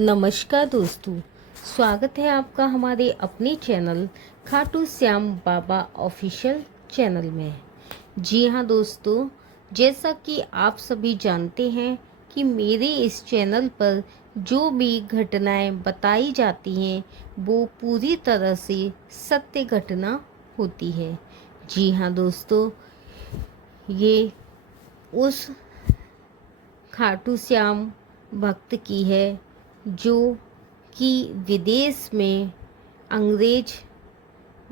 नमस्कार दोस्तों, स्वागत है आपका हमारे अपने चैनल खाटू श्याम बाबा ऑफिशियल चैनल में। जी हाँ दोस्तों, जैसा कि आप सभी जानते हैं कि मेरे इस चैनल पर जो भी घटनाएं बताई जाती हैं वो पूरी तरह से सत्य घटना होती है। जी हाँ दोस्तों, ये उस खाटू श्याम भक्त की है जो कि विदेश में अंग्रेज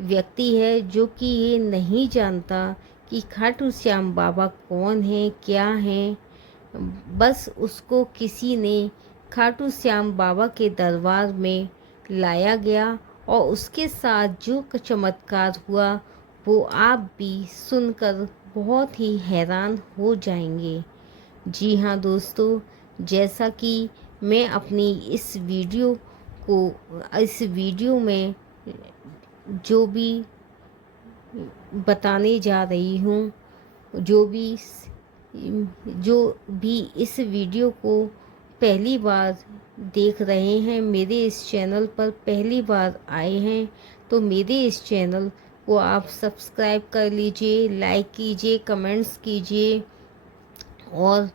व्यक्ति है, जो कि ये नहीं जानता कि खाटू श्याम बाबा कौन है, क्या है। बस उसको किसी ने खाटू श्याम बाबा के दरबार में लाया गया और उसके साथ जो चमत्कार हुआ वो आप भी सुनकर बहुत ही हैरान हो जाएंगे। जी हाँ दोस्तों, जैसा कि मैं अपनी इस वीडियो में जो भी बताने जा रही हूँ, जो भी इस वीडियो को पहली बार देख रहे हैं, मेरे इस चैनल पर पहली बार आए हैं, तो मेरे इस चैनल को आप सब्सक्राइब कर लीजिए, लाइक कीजिए, कमेंट्स कीजिए और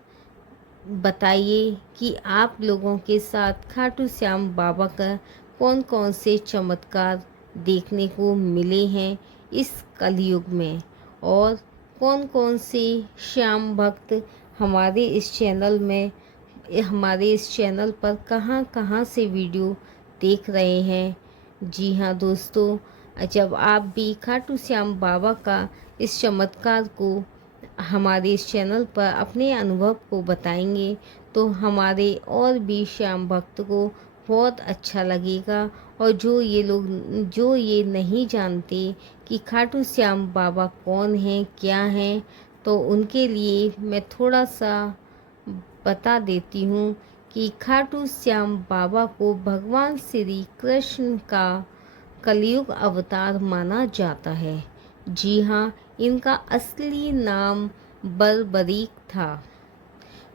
बताइए कि आप लोगों के साथ खाटू श्याम बाबा का कौन कौन से चमत्कार देखने को मिले हैं इस कलयुग में, और कौन कौन से श्याम भक्त हमारे इस चैनल पर कहाँ कहाँ से वीडियो देख रहे हैं। जी हाँ दोस्तों, जब आप भी खाटू श्याम बाबा का इस चमत्कार को हमारे इस चैनल पर अपने अनुभव को बताएंगे तो हमारे और भी श्याम भक्त को बहुत अच्छा लगेगा। और जो ये नहीं जानते कि खाटू श्याम बाबा कौन है, क्या है, तो उनके लिए मैं थोड़ा सा बता देती हूँ कि खाटू श्याम बाबा को भगवान श्री कृष्ण का कलयुग अवतार माना जाता है। जी हाँ, इनका असली नाम बर्बरीक था,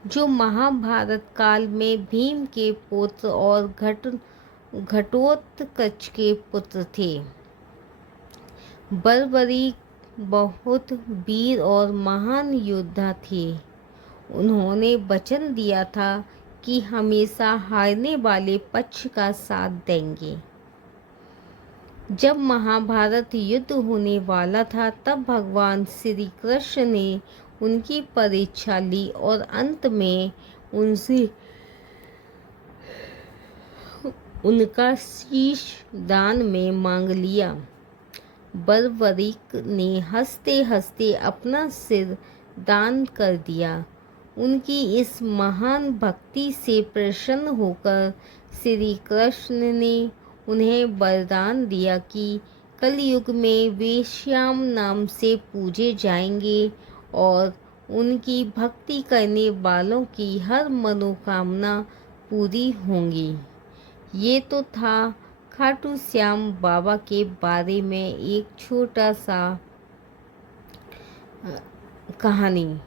जो महाभारत काल में भीम के पुत्र और घटोत्कच के पुत्र थे। बर्बरीक बहुत वीर और महान योद्धा थे। उन्होंने वचन दिया था कि हमेशा हारने वाले पक्ष का साथ देंगे। जब महाभारत युद्ध होने वाला था तब भगवान श्री कृष्ण ने उनकी परीक्षा ली और अंत में उनसे उनका शीश दान में मांग लिया। बर्बरीक ने हंसते हंसते अपना सिर दान कर दिया। उनकी इस महान भक्ति से प्रसन्न होकर श्री कृष्ण ने उन्हें वरदान दिया कि कलयुग में वे श्याम नाम से पूजे जाएंगे और उनकी भक्ति करने वालों की हर मनोकामना पूरी होंगी। ये तो था खाटू श्याम बाबा के बारे में एक छोटा सा कहानी।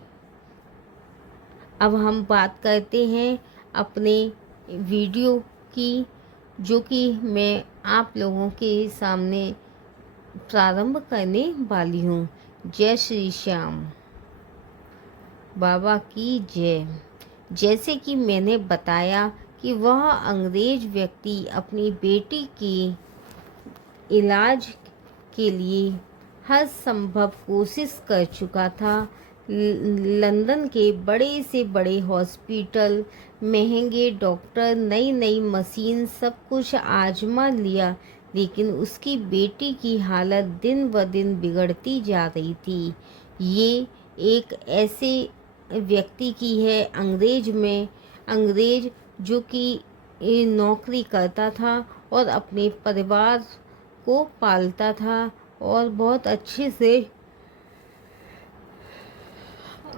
अब हम बात करते हैं अपने वीडियो की, जो कि मैं आप लोगों के सामने प्रारंभ करने वाली हूँ। जय श्री श्याम बाबा की जय। जैसे कि मैंने बताया कि वह अंग्रेज व्यक्ति अपनी बेटी की इलाज के लिए हर संभव कोशिश कर चुका था। लंदन के बड़े से बड़े हॉस्पिटल, महंगे डॉक्टर, नई नई मशीन, सब कुछ आजमा लिया, लेकिन उसकी बेटी की हालत दिन ब दिन बिगड़ती जा रही थी। ये एक ऐसे व्यक्ति की है अंग्रेज जो कि नौकरी करता था और अपने परिवार को पालता था और बहुत अच्छे से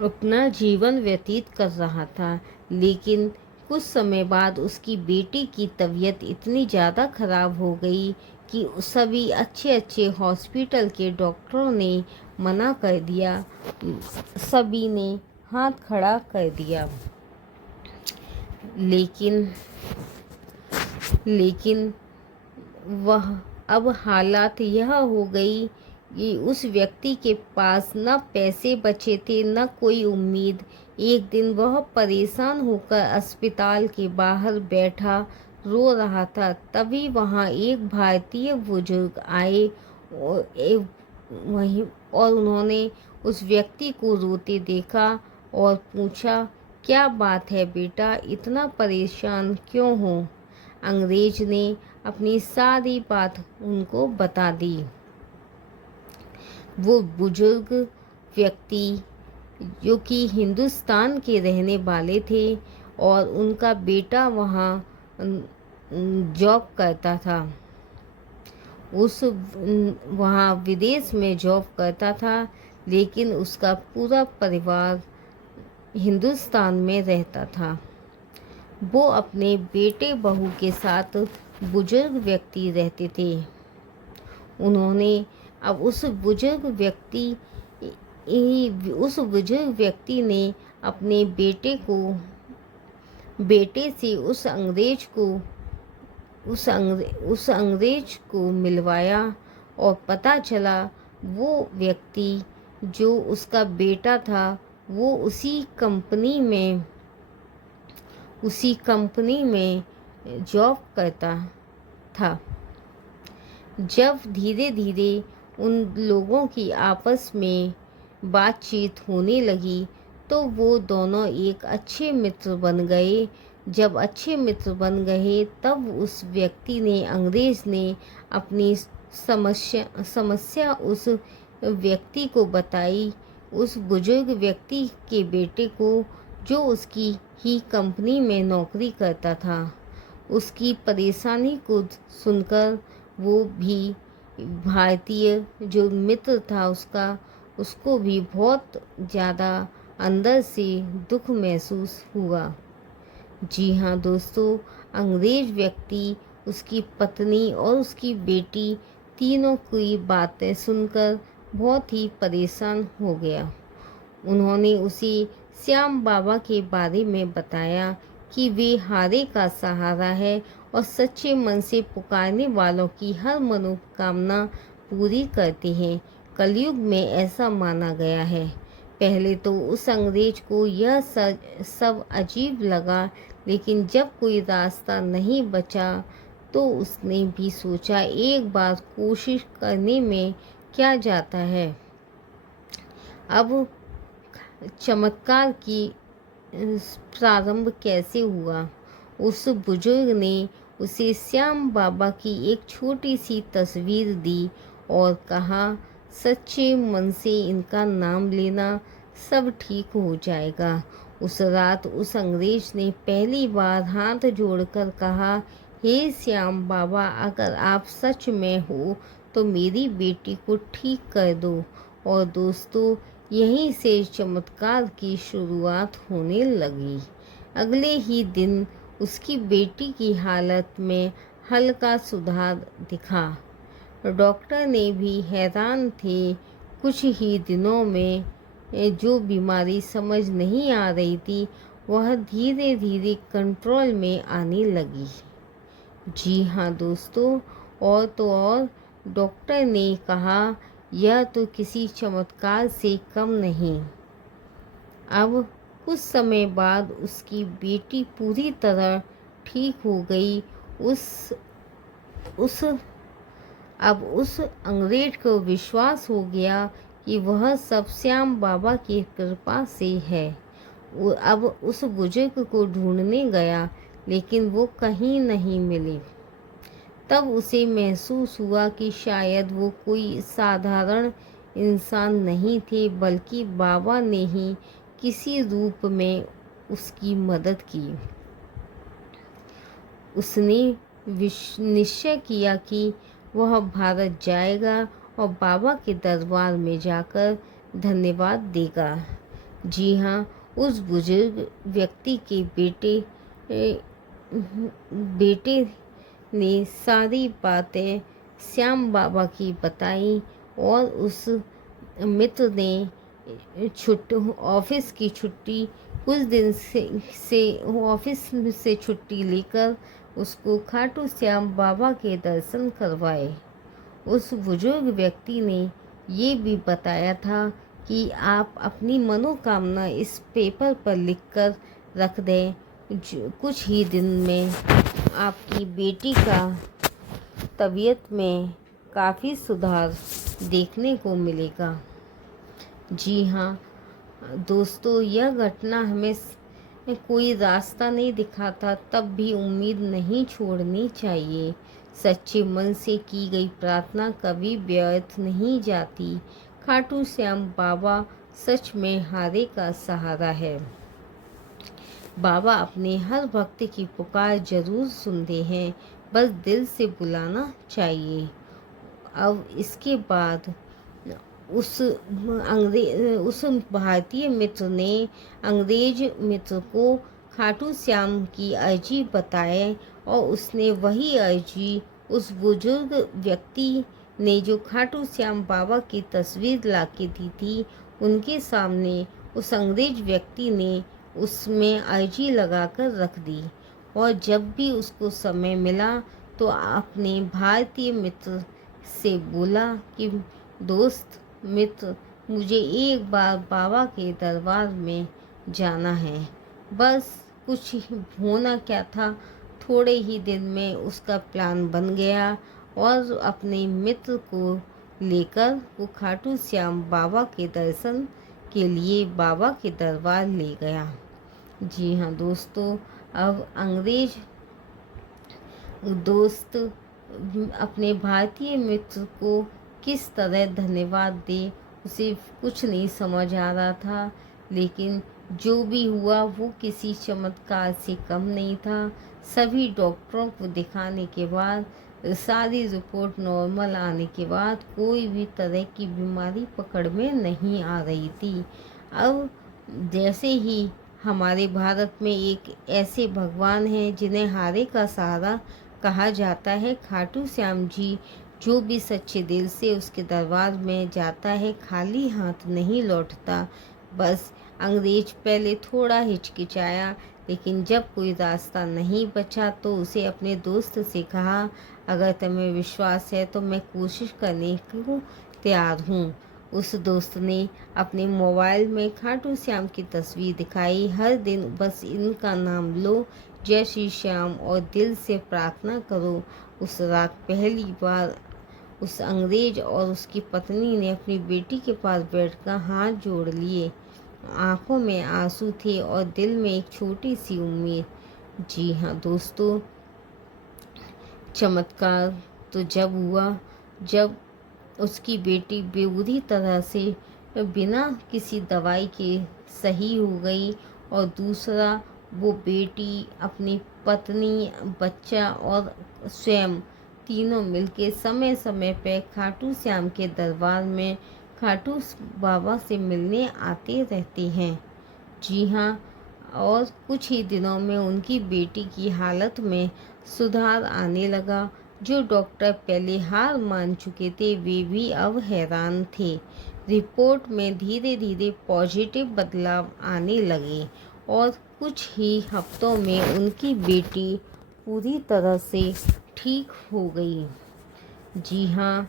अपना जीवन व्यतीत कर रहा था। लेकिन कुछ समय बाद उसकी बेटी की तबीयत इतनी ज़्यादा खराब हो गई कि सभी अच्छे हॉस्पिटल के डॉक्टरों ने मना कर दिया, सभी ने हाथ खड़ा कर दिया। लेकिन लेकिन वह अब हालात यह हो गई कि उस व्यक्ति के पास न पैसे बचे थे न कोई उम्मीद। एक दिन वह परेशान होकर अस्पताल के बाहर बैठा रो रहा था। तभी वहाँ एक भारतीय बुजुर्ग आए और उन्होंने उस व्यक्ति को रोते देखा और पूछा, क्या बात है बेटा, इतना परेशान क्यों हो? अंग्रेज ने अपनी सारी बात उनको बता दी। वो बुजुर्ग व्यक्ति जो कि हिंदुस्तान के रहने वाले थे और उनका बेटा वहाँ जॉब करता था, वहाँ विदेश में जॉब करता था, लेकिन उसका पूरा परिवार हिंदुस्तान में रहता था। वो अपने बेटे बहू के साथ बुजुर्ग व्यक्ति रहते थे। उन्होंने अब उस बुजुर्ग व्यक्ति ने अपने बेटे से उस अंग्रेज को मिलवाया और पता चला वो व्यक्ति जो उसका बेटा था वो उसी कंपनी में जॉब करता था। जब धीरे धीरे उन लोगों की आपस में बातचीत होने लगी तो वो दोनों एक अच्छे मित्र बन गए। जब अच्छे मित्र बन गए तब उस व्यक्ति ने, अंग्रेज ने, अपनी समस्या उस व्यक्ति को बताई। उस बुजुर्ग व्यक्ति के बेटे को, जो उसकी ही कंपनी में नौकरी करता था, उसकी परेशानी को सुनकर वो भी भारतीय जो मित्र था उसको भी बहुत ज़्यादा अंदर से दुख महसूस हुआ। जी हाँ दोस्तों, अंग्रेज व्यक्ति, उसकी पत्नी और उसकी बेटी तीनों की बातें सुनकर बहुत ही परेशान हो गया। उन्होंने उसे श्याम बाबा के बारे में बताया कि वे हारे का सहारा है और सच्चे मन से पुकारने वालों की हर मनोकामना पूरी करते हैं। कलयुग में ऐसा माना गया है। पहले तो उस अंग्रेज को यह सब अजीब लगा, लेकिन जब कोई रास्ता नहीं बचा तो उसने भी सोचा, एक बार कोशिश करने में क्या जाता है। अब चमत्कार की प्रारंभ कैसे हुआ? उस बुजुर्ग ने उसे श्याम बाबा की एक छोटी सी तस्वीर दी और कहा, सच्चे मन से इनका नाम लेना, सब ठीक हो जाएगा। उस रात उस अंग्रेज ने पहली बार हाथ जोड़कर कहा, हे श्याम बाबा, अगर आप सच में हो तो मेरी बेटी को ठीक कर दो। और दोस्तों, यहीं से चमत्कार की शुरुआत होने लगी। अगले ही दिन उसकी बेटी की हालत में हल्का सुधार दिखा। डॉक्टर ने भी हैरान थे। कुछ ही दिनों में जो बीमारी समझ नहीं आ रही थी वह धीरे धीरे कंट्रोल में आने लगी। जी हाँ दोस्तों, और तो और डॉक्टर ने कहा, यह तो किसी चमत्कार से कम नहीं। अब कुछ समय बाद उसकी बेटी पूरी तरह ठीक हो गई। अब उस अंग्रेज को विश्वास हो गया कि वह सब श्याम बाबा की कृपा से है। वो अब उस बुजुर्ग को ढूंढने गया, लेकिन वो कहीं नहीं मिले। तब उसे महसूस हुआ कि शायद वो कोई साधारण इंसान नहीं थे, बल्कि बाबा ने ही किसी रूप में उसकी मदद की। उसने निश्चय किया कि वह भारत जाएगा और बाबा के दरबार में जाकर धन्यवाद देगा। जी हाँ, उस बुजुर्ग व्यक्ति के बेटे ने सारी बातें श्याम बाबा की बताई और उस मित्र ने ऑफिस की छुट्टी उस दिन से वो ऑफिस से छुट्टी लेकर उसको खाटू श्याम बाबा के दर्शन करवाए। उस बुजुर्ग व्यक्ति ने ये भी बताया था कि आप अपनी मनोकामना इस पेपर पर लिखकर रख दें, कुछ ही दिन में आपकी बेटी का तबीयत में काफ़ी सुधार देखने को मिलेगा। जी हाँ दोस्तों, यह घटना हमें कोई रास्ता नहीं दिखाता, तब भी उम्मीद नहीं छोड़नी चाहिए। सच्चे मन से की गई प्रार्थना कभी व्यर्थ नहीं जाती। खाटू श्याम बाबा सच में हारे का सहारा है। बाबा अपने हर भक्त की पुकार जरूर सुनते हैं, बस दिल से बुलाना चाहिए। अब इसके बाद उस भारतीय मित्र ने अंग्रेज मित्र को खाटू श्याम की अर्जी बताए और उसने वही अर्जी उस बुजुर्ग व्यक्ति ने जो खाटू श्याम बाबा की तस्वीर लाके दी थी, उनके सामने उस अंग्रेज व्यक्ति ने उसमें अर्जी लगाकर रख दी। और जब भी उसको समय मिला तो अपने भारतीय मित्र से बोला कि दोस्त मित्र, मुझे एक बार बाबा के दरबार में जाना है। बस कुछ होना क्या था, थोड़े ही दिन में उसका प्लान बन गया और अपने मित्र को लेकर वो खाटू श्याम बाबा के दर्शन के लिए बाबा के दरबार ले गया। जी हाँ दोस्तों, अब अंग्रेज दोस्त अपने भारतीय मित्र को किस तरह धन्यवाद दे, उसे कुछ नहीं समझ आ रहा था। लेकिन जो भी हुआ वो किसी चमत्कार से कम नहीं था। सभी डॉक्टरों को दिखाने के बाद, सारी रिपोर्ट नॉर्मल आने के बाद कोई भी तरह की बीमारी पकड़ में नहीं आ रही थी। अब जैसे ही हमारे भारत में एक ऐसे भगवान हैं जिन्हें हारे का सहारा कहा जाता है, खाटू श्याम जी, जो भी सच्चे दिल से उसके दरबार में जाता है खाली हाथ नहीं लौटता। बस अंग्रेज पहले थोड़ा हिचकिचाया, लेकिन जब कोई रास्ता नहीं बचा तो उसे अपने दोस्त से कहा, अगर तुम्हें विश्वास है तो मैं कोशिश करने को तैयार हूँ। उस दोस्त ने अपने मोबाइल में खाटू श्याम की तस्वीर दिखाई। हर दिन बस इनका नाम लो, जय श्री श्याम, और दिल से प्रार्थना करो। उस रात पहली बार उस अंग्रेज और उसकी पत्नी ने अपनी बेटी के पास बैठकर हाथ जोड़ लिए। आंखों में आंसू थे और दिल में एक छोटी सी उम्मीद। जी हाँ दोस्तों, चमत्कार तो जब हुआ जब उसकी बेटी बुरी तरह से बिना किसी दवाई के सही हो गई, और दूसरा वो बेटी, अपनी पत्नी, बच्चा और स्वयं तीनों मिलके समय समय पे खाटू श्याम के दरबार में खाटू बाबा से मिलने आते रहते हैं। जी हाँ, और कुछ ही दिनों में उनकी बेटी की हालत में सुधार आने लगा। जो डॉक्टर पहले हार मान चुके थे वे भी अब हैरान थे। रिपोर्ट में धीरे धीरे पॉजिटिव बदलाव आने लगे और कुछ ही हफ्तों में उनकी बेटी पूरी तरह से ठीक हो गई। जी हाँ,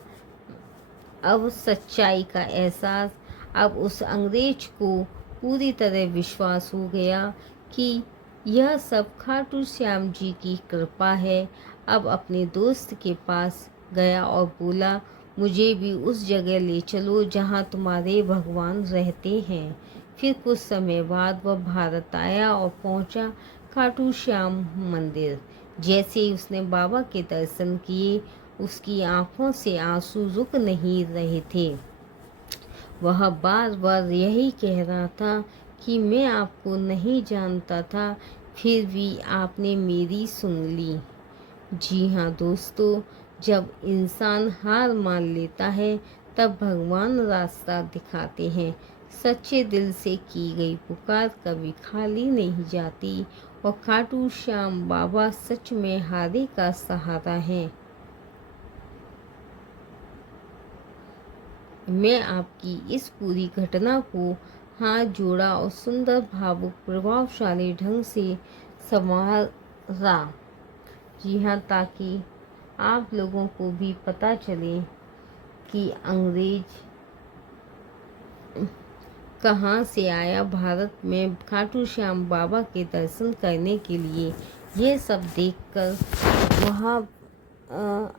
अब सच्चाई का एहसास, अब उस अंग्रेज को पूरी तरह विश्वास हो गया कि यह सब खाटू श्याम जी की कृपा है। अब अपने दोस्त के पास गया और बोला, मुझे भी उस जगह ले चलो जहाँ तुम्हारे भगवान रहते हैं। फिर कुछ समय बाद वह भारत आया और पहुँचा खाटू श्याम मंदिर। जैसे ही उसने बाबा के दर्शन किए, उसकी आंखों से आंसू रुक नहीं रहे थे। वह बार बार यही कह रहा था कि मैं आपको नहीं जानता था, फिर भी आपने मेरी सुन ली। जी हाँ दोस्तों, जब इंसान हार मान लेता है तब भगवान रास्ता दिखाते हैं। सच्चे दिल से की गई पुकार कभी खाली नहीं जाती, और खाटू श्याम बाबा सच में हारे का सहारा है। मैं आपकी इस पूरी घटना को हाथ जोड़ा और सुंदर भावुक प्रभावशाली ढंग से संवारा। जी हाँ, ताकि आप लोगों को भी पता चले कि अंग्रेज कहाँ से आया भारत में खाटू श्याम बाबा के दर्शन करने के लिए। ये सब देखकर वहाँ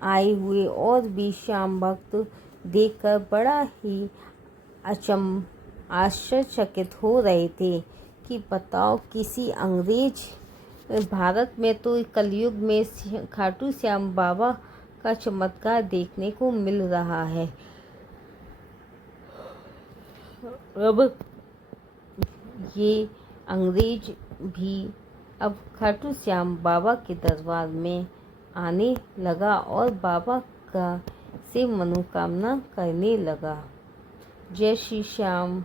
आए हुए और भी श्याम भक्त देखकर बड़ा ही आश्चर्यचकित हो रहे थे कि बताओ, किसी अंग्रेज भारत में तो कलयुग में खाटू श्याम बाबा का चमत्कार देखने को मिल रहा है। अब ये अंग्रेज भी अब खाटू श्याम बाबा के दरबार में आने लगा और बाबा का से मनोकामना करने लगा। जय श्री श्याम।